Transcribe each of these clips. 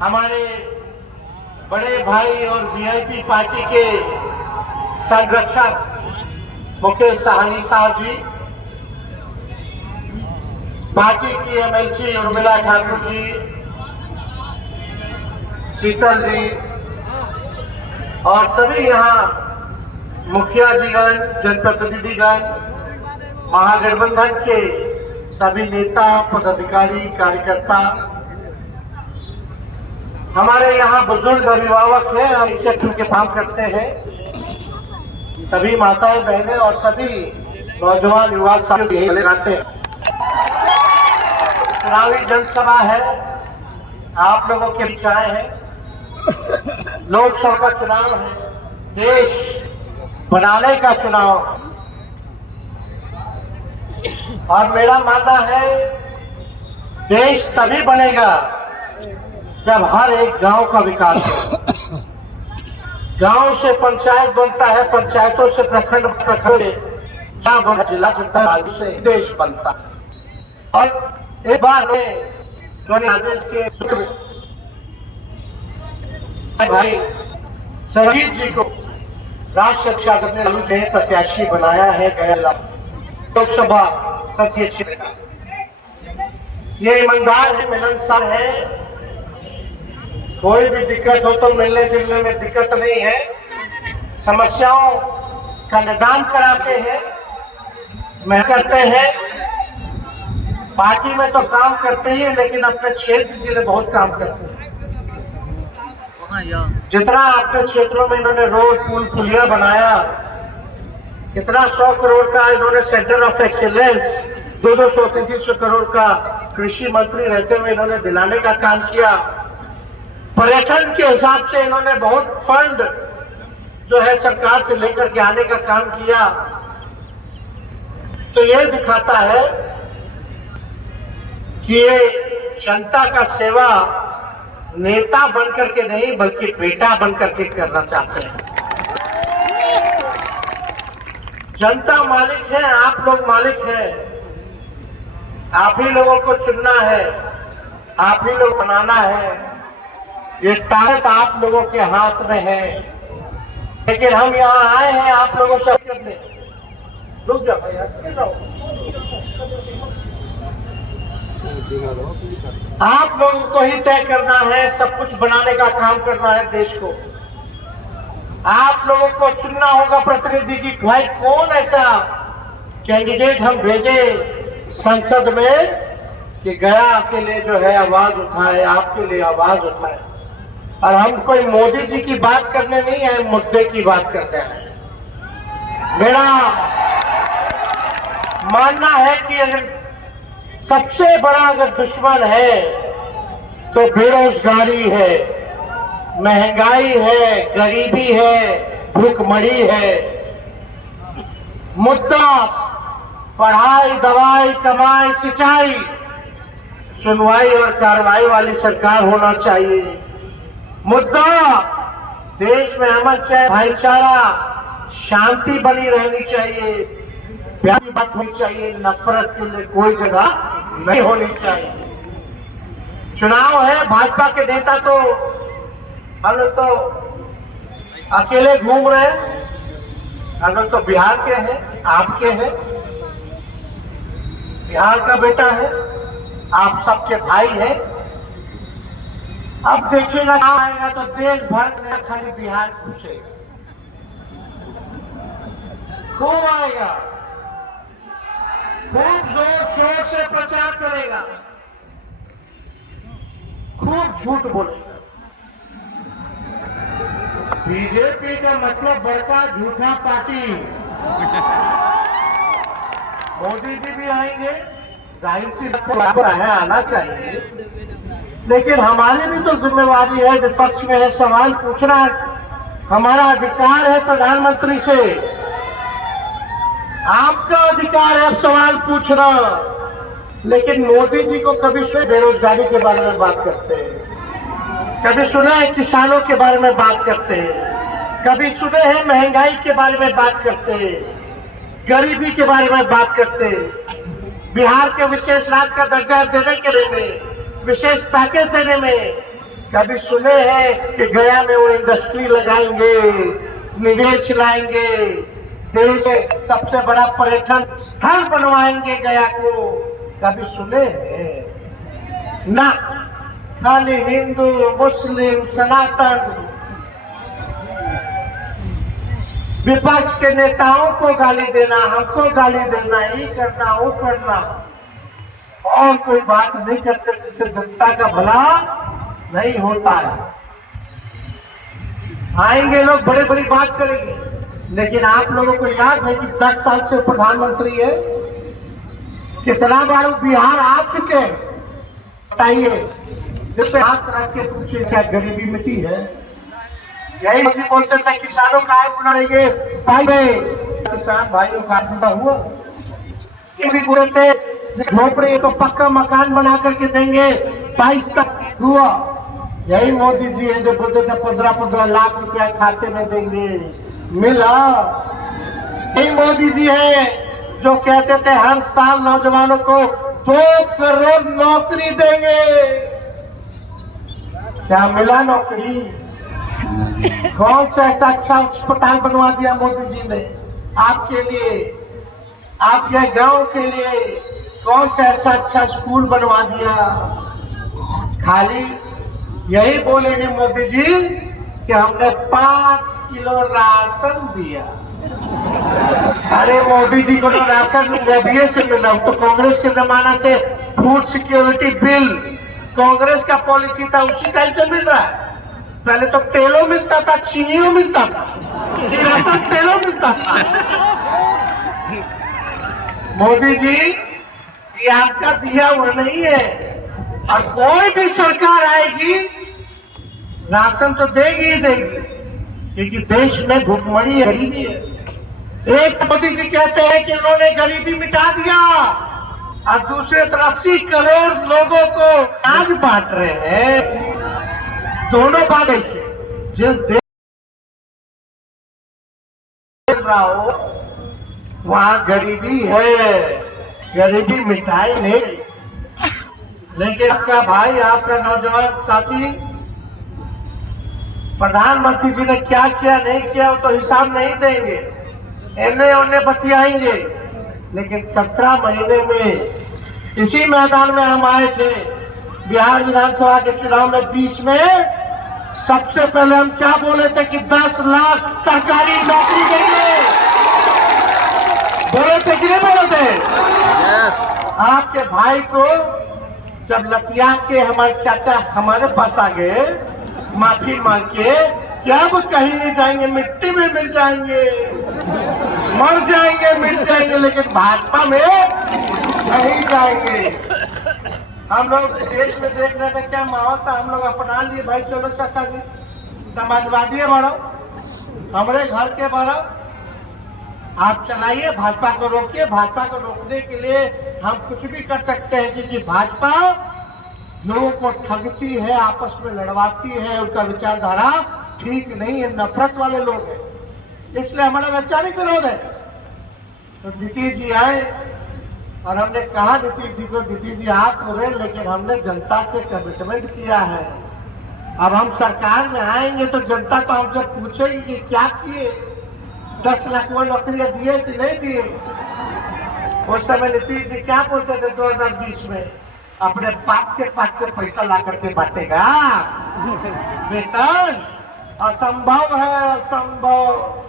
हमारे बड़े भाई और वीआईपी पार्टी के संरक्षक मुकेश साहनी साहब जी, पार्टी की एमएलसी उर्मिला ठाकुर जी, शीतल जी और सभी यहाँ मुखिया जीगण, जनप्रतिनिधिगण, महागठबंधन के सभी नेता, पदाधिकारी, कार्यकर्ता, हमारे यहाँ बुजुर्ग अभिभावक हैं, हम इसे के काम करते हैं, सभी माताएं बहनें और सभी नौजवान युवा साथी लगाते हैं। चुनावी जनसभा है, आप लोगों के बीच आए हैं। लोकसभा का चुनाव है, देश बनाने का चुनाव है और मेरा मानना है देश तभी बनेगा जब हर एक गांव का विकास हो। गांव से पंचायत बनता है, पंचायतों से प्रखंड, प्रखंड जिला बनता है, राज्य से देश बनता है। और एक बार में आदेश के भाई संजीत जी को राष्ट्रीय अध्यक्ष ने प्रत्याशी बनाया है गया लोकसभा संसदीय क्षेत्र का। ये ईमानदार है, मिलनसार है, कोई भी दिक्कत हो तो मिलने जुलने में दिक्कत नहीं है, समस्याओं का निदान कराते हैं, मैं करते हैं। पार्टी में तो काम करते ही, लेकिन अपने क्षेत्र के लिए बहुत काम करते हैं। जितना अपने क्षेत्रों में इन्होंने रोड, पुल, पुलिया बनाया, कितना 100 करोड़ का इन्होंने सेंटर ऑफ एक्सीलेंस, 200-300 करोड़ का कृषि मंत्री रहते हुए इन्होंने दिलाने का काम किया। पर्यटन के हिसाब से इन्होंने बहुत फंड जो है सरकार से लेकर के आने का काम किया। तो ये दिखाता है कि ये जनता का सेवा नेता बनकर के नहीं बल्कि बेटा बनकर के करना चाहते हैं। जनता मालिक है, आप लोग मालिक हैं, आप ही लोगों को चुनना है, आप ही लोग बनाना है। ये ताकत आप लोगों के हाथ में है, लेकिन हम यहाँ आए हैं आप लोगों से करने। रुक जाओ भाई, आप लोगों को ही तय करना है, सब कुछ बनाने का काम करना है देश को। आप लोगों को चुनना होगा प्रतिनिधि की, भाई कौन ऐसा कैंडिडेट हम भेजे संसद में कि गया के लिए जो है आवाज उठाए, आपके लिए आवाज उठाए। और हम कोई मोदी जी की बात करने नहीं है, मुद्दे की बात करते हैं। मेरा मानना है कि अगर सबसे बड़ा अगर दुश्मन है तो बेरोजगारी है, महंगाई है, गरीबी है, भूखमरी है। मुद्दा पढ़ाई, दवाई, कमाई, सिंचाई, सुनवाई और कार्रवाई वाली सरकार होना चाहिए। मुद्दा देश में अमन चाहिए, भाईचारा, शांति बनी रहनी चाहिए, प्यार की बात होनी चाहिए, नफरत के लिए कोई जगह नहीं होनी चाहिए। चुनाव है, भाजपा के नेता तो हम लोग तो अकेले घूम रहे हैं, हम लोग तो बिहार के हैं, आपके हैं, बिहार का बेटा है, आप सबके भाई हैं। अब देखिएगा नाम आएगा तो देश भर में खाली बिहार घुसेगा, खूब आएगा, खूब जोर शोर से प्रचार करेगा, खूब झूठ बोलेगा। बीजेपी का मतलब बड़का झूठा पार्टी। मोदी जी भी आएंगे, जाहिर सी बात है, आना चाहिए, लेकिन हमारी भी तो जिम्मेवारी है, विपक्ष में है, सवाल पूछना हमारा अधिकार है प्रधानमंत्री से, आपका अधिकार है सवाल पूछना। लेकिन मोदी जी को कभी सुने बेरोजगारी के बारे में बात करते हैं, कभी सुने हैं किसानों के बारे में बात करते हैं, कभी सुने हैं महंगाई के बारे में बात करते हैं, गरीबी के बारे में बात करते हैं, बिहार के विशेष राज्य का दर्जा देने के लिए में, विशेष पैकेज देने में कभी सुने हैं कि गया में वो इंडस्ट्री लगाएंगे, निवेश लाएंगे, देश में सबसे बड़ा पर्यटन स्थल बनवाएंगे गया को? कभी सुने हैं? ना, खाली हिंदू, मुस्लिम, सनातन, विपक्ष के नेताओं को गाली देना, हमको गाली देना, ये करना, वो करना, और कोई बात नहीं करते जिससे जनता का भला नहीं होता है। आएंगे लोग बड़े बड़ी बात करेंगे, लेकिन आप लोगों को याद है कि 10 साल से प्रधानमंत्री है, कितना बार बिहार आ चुके? बताइए, जिस पे हाथ रख के पूछे क्या गरीबी मिटी है? यही मुझे बोलते थे किसानों का आय बढ़ाएंगे, भाई किसान भाइयों का आत्महत्या हुआ। ये भी बोलते झोपड़े तो पक्का मकान बना करके देंगे, 22 तक हुआ। यही मोदी जी है जो बोलते थे 15-15 लाख रुपया खाते में देंगे, मिला। यही मोदी जी है जो कहते थे हर साल नौजवानों को 2 करोड़ नौकरी देंगे। क्या मिला नौकरी? कौन सा ऐसा अच्छा अस्पताल बनवा दिया मोदी जी ने आपके लिए, आपके गांव के लिए? कौन सा ऐसा अच्छा स्कूल बनवा दिया? खाली यही बोलेंगे मोदी जी कि हमने 5 किलो राशन दिया। अरे मोदी जी को तो राशन रबिये से मिला, तो कांग्रेस के जमाना से फूड सिक्योरिटी बिल कांग्रेस का पॉलिसी था, उसी टाइम से मिल रहा है। पहले तो तेलों मिलता था, चीनियों मिलता था, राशन तेलों मिलता था। मोदी जी ये आपका दिया हुआ नहीं है, और कोई भी सरकार आएगी राशन तो देगी ही देगी, क्योंकि देश में भुखमरी है, गरीबी है। एक मोदी जी कहते हैं कि उन्होंने गरीबी मिटा दिया, और दूसरे तरफ 80 करोड़ लोगों को आज बांट रहे हैं। दोनों बातें से जिस देश रहा हो वहां गरीबी है, गरीबी मिटाई नहीं। लेकिन आपका भाई, आपका नौजवान साथी, प्रधानमंत्री जी ने क्या किया नहीं किया वो तो हिसाब नहीं देंगे, एने ओने बतियाएंगे। लेकिन 17 महीने में इसी मैदान में हम आए थे, बिहार विधानसभा के चुनाव में 20 में। सबसे पहले हम क्या बोले थे कि 10 लाख सरकारी नौकरी देंगे, बोले थे कि नहीं बोले थे? yes. आपके भाई को जब लतिया के हमारे चाचा हमारे पास आ गए माफी मांग के, क्या वो कहीं नहीं जाएंगे, मिट्टी में मिल जाएंगे, मर जाएंगे, मिट जाएंगे, लेकिन भाजपा में नहीं जाएंगे। हम लोग देश में देख रहे थे क्या माहौल था, हम लोग अपना लिए भाई चलो चाचा जी समाजवादी है बढ़ो, हमारे घर के बढ़ो, आप चलाइए, भाजपा को रोकिए। भाजपा को रोकने के लिए हम कुछ भी कर सकते हैं, क्योंकि भाजपा लोगों को ठगती है, आपस में लड़वाती है, उनका विचारधारा ठीक नहीं है, नफरत वाले लोग हैं, इसलिए हमारा वैचारिक विरोध है। तो नीतीश जी आए और हमने कहा नीतीश जी को, नीतीश जी आप हो रहे, लेकिन हमने जनता से कमिटमेंट किया है, अब हम सरकार में आएंगे तो जनता तो हमसे पूछेगी कि क्या किए, 10 लाख नौकरियां दिए कि नहीं दिए। उस समय नीतीश जी क्या बोलते थे 2020 में, अपने बाप के पास से पैसा ला करके बांटेगा वेतन, असंभव है, असंभव।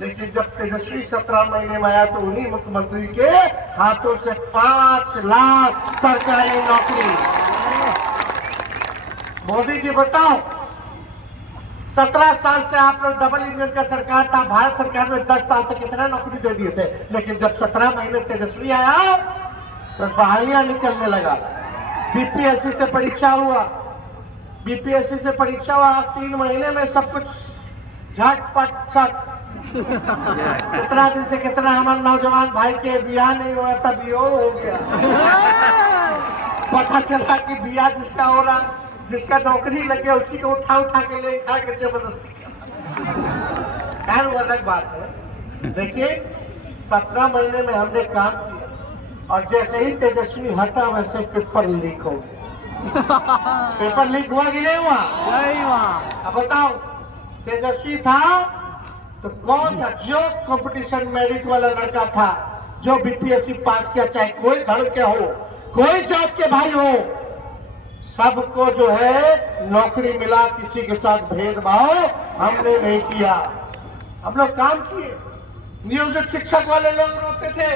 लेकिन जब तेजस्वी 17 महीने में आया तो उन्हीं मुख्यमंत्री के हाथों से 5 लाख सरकारी नौकरी। मोदी जी बताओ, 17 साल से आप लोग डबल इंजन का सरकार था, भारत सरकार में 10 साल तक कितना नौकरी दे दिए थे, लेकिन जब 17 महीने तेजस्वी आया तो बहालियां निकलने लगा। बीपीएससी से परीक्षा हुआ, बीपीएससी से परीक्षा हुआ, 3 महीने में सब कुछ झटपट छट। कितना दिन से कितना हमारे नौजवान भाई के बियाह नहीं हुआ, तब ये हो गया। पता चला कि बियाह जिसका हो रहा, जिसका नौकरी लगे उसी को उठा उठा के ले खा के जबरदस्ती किया। खैर वो अलग बात है, लेकिन 17 महीने में हमने काम किया, और जैसे ही तेजस्वी हटा वैसे पेपर लीक हो गया। पेपर लीक हुआ कि नहीं हुआ? नहीं हुआ। अब बताओ, तेजस्वी था तो कौन सा जो कंपटीशन मेरिट वाला लड़का था जो बीपीएससी पास किया, चाहे कोई धर्म के हो, कोई जात के भाई हो, सबको जो है नौकरी मिला। किसी के साथ भेदभाव हमने नहीं किया। हम लोग काम किए। नियोजित शिक्षक वाले लोग रोते थे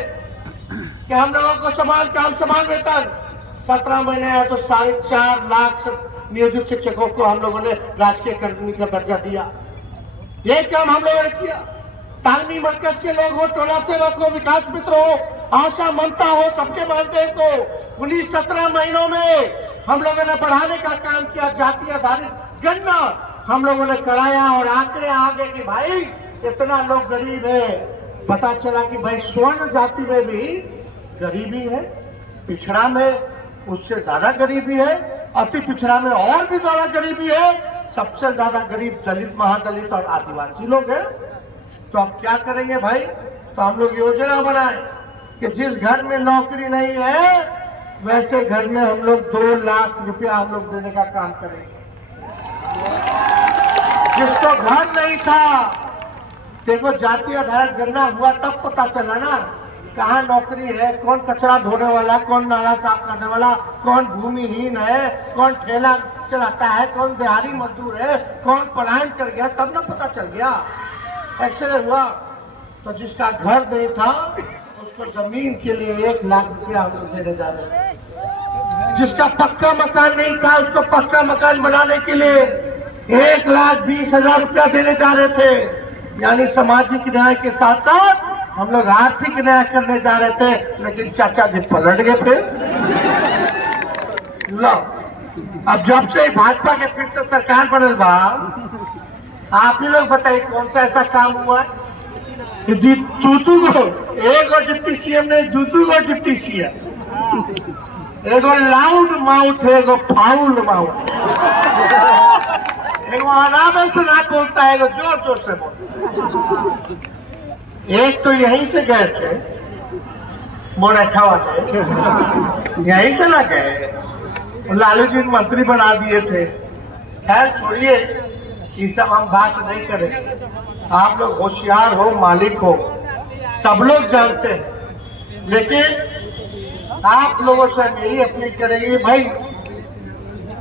कि हम लोगों को समान काम समान वेतन। 17 महीने आया तो 4.5 लाख नियोजित शिक्षकों को हम लोगों ने राजकीय कर्मी का दर्जा दिया। ये काम हम लोगों ने किया। तालमी मरकज के लोग हो, टोला सेवक हो, विकास मित्र हो, आशा ममता हो, सबके मानदेय को 19-17 महीनों में हम लोगों ने बढ़ाने का काम किया। जाति आधारित गणना हम लोगों ने कराया और आंकड़े आ गए कि भाई इतना लोग गरीब है। पता चला कि भाई स्वर्ण जाति में भी गरीबी है, पिछड़ा में उससे ज्यादा गरीबी है, अति पिछड़ा में और भी ज्यादा गरीबी है। सबसे ज्यादा गरीब दलित, महादलित और आदिवासी लोग हैं। तो अब क्या करेंगे भाई? तो हम लोग योजना बनाए कि जिस घर में नौकरी नहीं है वैसे घर में हम लोग 2 लाख रुपया हम लोग देने का काम करेंगे। जिसको घर नहीं था, देखो जाति आधारित गणना हुआ तब पता चला ना कहाँ नौकरी है, कौन कचरा धोने वाला, कौन नाला साफ करने वाला, कौन भूमिहीन है, कौन ठेला चलाता है, कौन दिहाड़ी मजदूर है, कौन पलायन कर गया, तब ना पता चल गया। एक्सरे हुआ तो जिसका घर नहीं था उसको जमीन के लिए 1 लाख रुपया हम लोग देने जा रहे थे। जिसका पक्का मकान नहीं था उसको पक्का मकान बनाने के लिए 1,20,000 रुपया देने जा रहे थे। यानी सामाजिक न्याय के साथ साथ हम लोग आर्थिक न्याय करने जा रहे थे, लेकिन चाचा जी पलट गए थे। लो, अब जब से भाजपा के फिर से सरकार बनल बा, आप ही लोग बताइए कौन सा ऐसा काम हुआ है कि दू गो एगो डिप्टी सीएम ने दू गो डिप्टी सीएम, एगो लाउड माउथ है, एगो फाउल माउथ, एगो आराम से ना बोलता है, एगो जोर जोर से बोलता है। एक तो यहीं से गए थे मोरेठा वाले, यहीं से ना गए, लालू जी मंत्री बना दिए थे। खैर छोड़िए, ये सब हम बात नहीं करें। आप लोग होशियार हो, मालिक हो, सब लोग जानते हैं, लेकिन आप लोगों से यही अपील करेंगे भाई,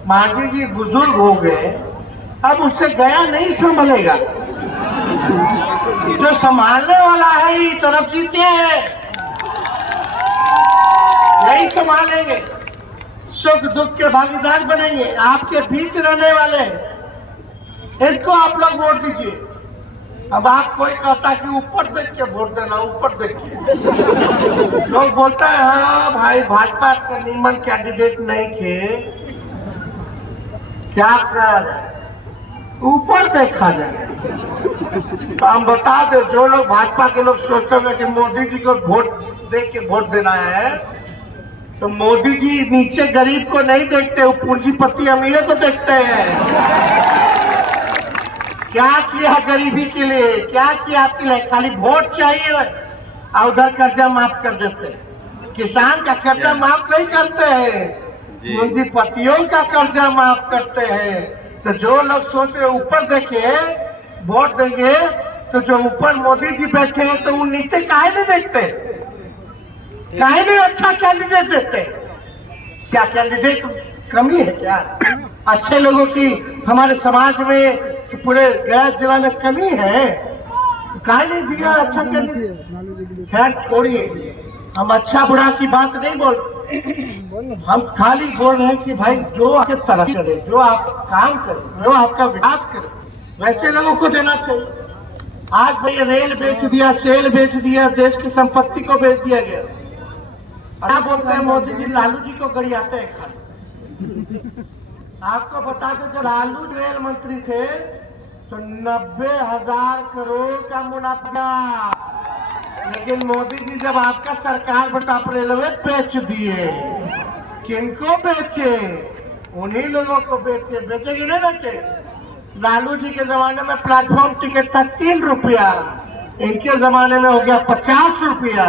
मांझी जी बुजुर्ग हो गए, अब उससे गया नहीं संभलेगा। जो संभालने वाला है ये सरबजीत के है, यही संभालेंगे, सुख दुख के भागीदार बनेंगे, आपके बीच रहने वाले हैं, इनको आप लोग वोट दीजिए। अब आप कोई कहता कि ऊपर देख के वोट देना, ऊपर देख के लोग बोलता है हाँ भाई भाजपा का नीमन कैंडिडेट नहीं थे, क्या करा जाए, ऊपर देखा जाए। तो हम बता दे, जो लोग भाजपा के लोग सोचते हैं कि मोदी जी को वोट देख के वोट देना है, तो मोदी जी नीचे गरीब को नहीं देखते, वो पूंजीपति अमीर को देखते हैं। क्या किया गरीबी के लिए, क्या किया आपके लिए? खाली वोट चाहिए और उधर कर्जा माफ कर देते हैं। किसान का कर्जा माफ नहीं करते हैं, पूंजीपतियों का कर्जा माफ करते हैं। तो जो लोग सोच रहे ऊपर देखे वोट देंगे, तो जो ऊपर मोदी जी बैठे हैं तो वो नीचे काहे नहीं देखते, काहे नहीं अच्छा कैंडिडेट देते? क्या कैंडिडेट कमी है क्या? अच्छे लोगों की हमारे समाज में, पूरे गया जिला में कमी है, काहे नहीं दिया अच्छा कैंडिडेट? खैर छोड़िए, हम अच्छा बुरा की बात नहीं बोल, हम खाली बोल रहे हैं कि भाई जो आपके तरफ करे, जो आप काम करे, जो आपका विकास करे, वैसे लोगों को देना चाहिए। आज भाई रेल बेच दिया, सेल बेच दिया, देश की संपत्ति को बेच दिया गया। क्या बोलते हैं मोदी जी, लालू जी को गरियाते हैं खाली। आपको बता दें, जब लालू रेल मंत्री थे तो 90,000 करोड़ का मुनाफा, लेकिन मोदी जी जब आपका सरकार बता रेलवे बेच दिए, किनको बेचे? उन्हीं लोगों को बेचे। बेचे कि नहीं बेचे? लालू जी के जमाने में प्लेटफॉर्म टिकट था 3 रुपया, इनके जमाने में हो गया 50 रुपया।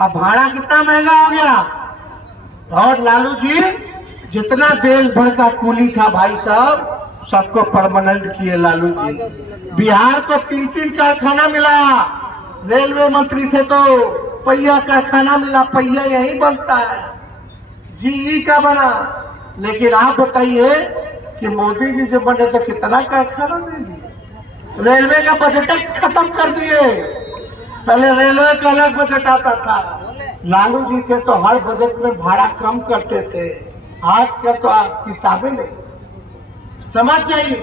अब भाड़ा कितना महंगा हो गया। और लालू जी जितना देश भर का कूली था भाई साहब, सबको परमानेंट किए लालू जी। बिहार को 3-3 कारखाना मिला, रेलवे मंत्री थे तो पहिया कारखाना मिला, पहिया यही बनता है, जीई का बना। लेकिन आप बताइए कि मोदी जी जब बने तो कितना कारखाना दे दिए, रेलवे का बजट खत्म कर दिए। पहले रेलवे का अलग बजट आता था, लालू जी थे तो हर बजट में भाड़ा कम करते थे। आजकल तो आप हिसाबे नहीं, समझ जाइए।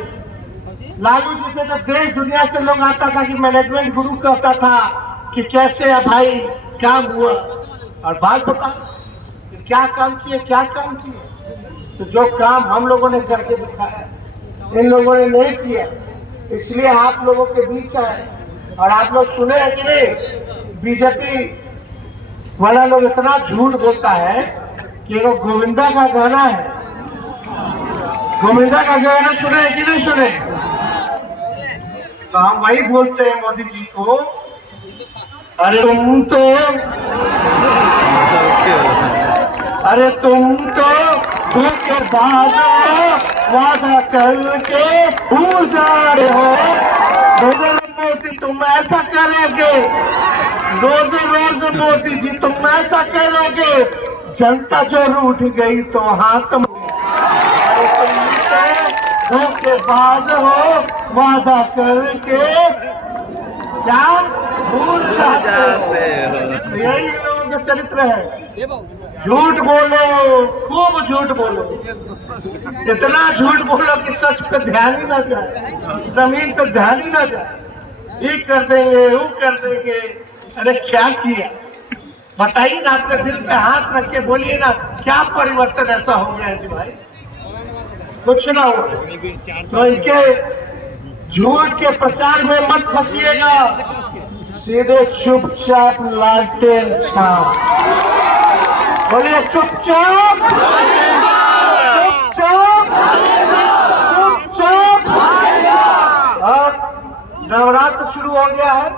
लालू जी थे तो देश दुनिया से लोग आता था कि मैनेजमेंट गुरु कहता था कि कैसे है भाई काम हुआ, और बात बता क्या काम किए, क्या काम किए। तो जो काम हम लोगों ने करके दिखाया, इन लोगों ने नहीं किया, इसलिए आप लोगों के बीच आए। और आप लोग सुने हैं कि नहीं, बीजेपी वाला लोग इतना झूठ बोलता है कि वो गोविंदा का गाना है, गोविंदा का गाना सुने कि नहीं सुने। तो हम वही बोलते हैं मोदी जी को, अरे तुम तो धोखेबाज वादा करके भूल जा रहे हो। नरेंद्र मोदी तुम ऐसा करोगे, रोज मोदी जी तुम ऐसा करोगे, जनता जो रूठ गई तो हाथ धोखेबाज हो, वादा करके क्या भूल जाते हो। यही लोगों का चरित्र है, झूठ बोलो, खूब झूठ बोलो, इतना झूठ बोलो कि सच पे ध्यान ही ना जाए, जमीन पे ध्यान ही ना जाए। ये कर देंगे, वो कर देंगे। अरे क्या किया बताइए ना, अपने दिल पे हाथ रख के बोलिए ना, क्या परिवर्तन ऐसा हो गया है जी भाई, कुछ ना हो। तो इनके झूठ के प्रचार में मत फंसिएगा, सीधे चुपचाप लालटेन छाप, बोलिए चुपचाप चुपचाप चुपचाप। और नवरात्र शुरू हो गया है,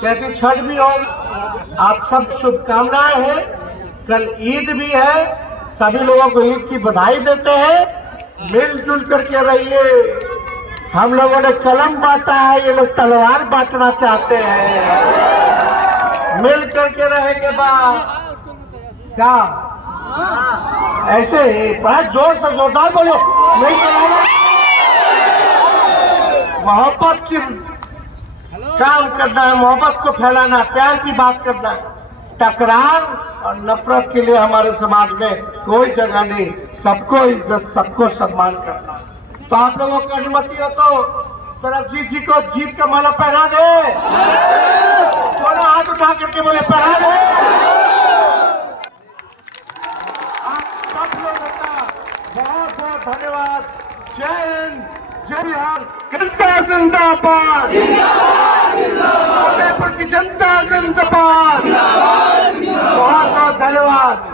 चैती छठ भी होगा, आप सब शुभकामनाएं हैं। कल ईद भी है, सभी लोगों को ईद की बधाई देते हैं। मिलजुल करके रहिए, हम लोगों ने कलम बांटा है, ये लोग तलवार बांटना चाहते हैं। मिल करके रहेंगे बाद क्या ऐसे ही बड़ा जोर से जोरदार बोलो, नहीं चलाना। मोहब्बत की काम करना है, मोहब्बत को फैलाना, प्यार की बात करना है। टकरार और नफरत के लिए हमारे समाज में कोई जगह नहीं, सबको इज्जत, सबको सम्मान करना। तो आप लोगों की अनुमति हो तो सरबजीत जी को जीत का माला पहना दे, दोनों हाथ उठा करके बोले पहना दे। आप सब लोगों का बहुत बहुत धन्यवाद। जय हिंद, जय बिहार, जनता जिंदाबाद, फतेहपुर की जनता जिंदाबाद, बहुत बहुत धन्यवाद।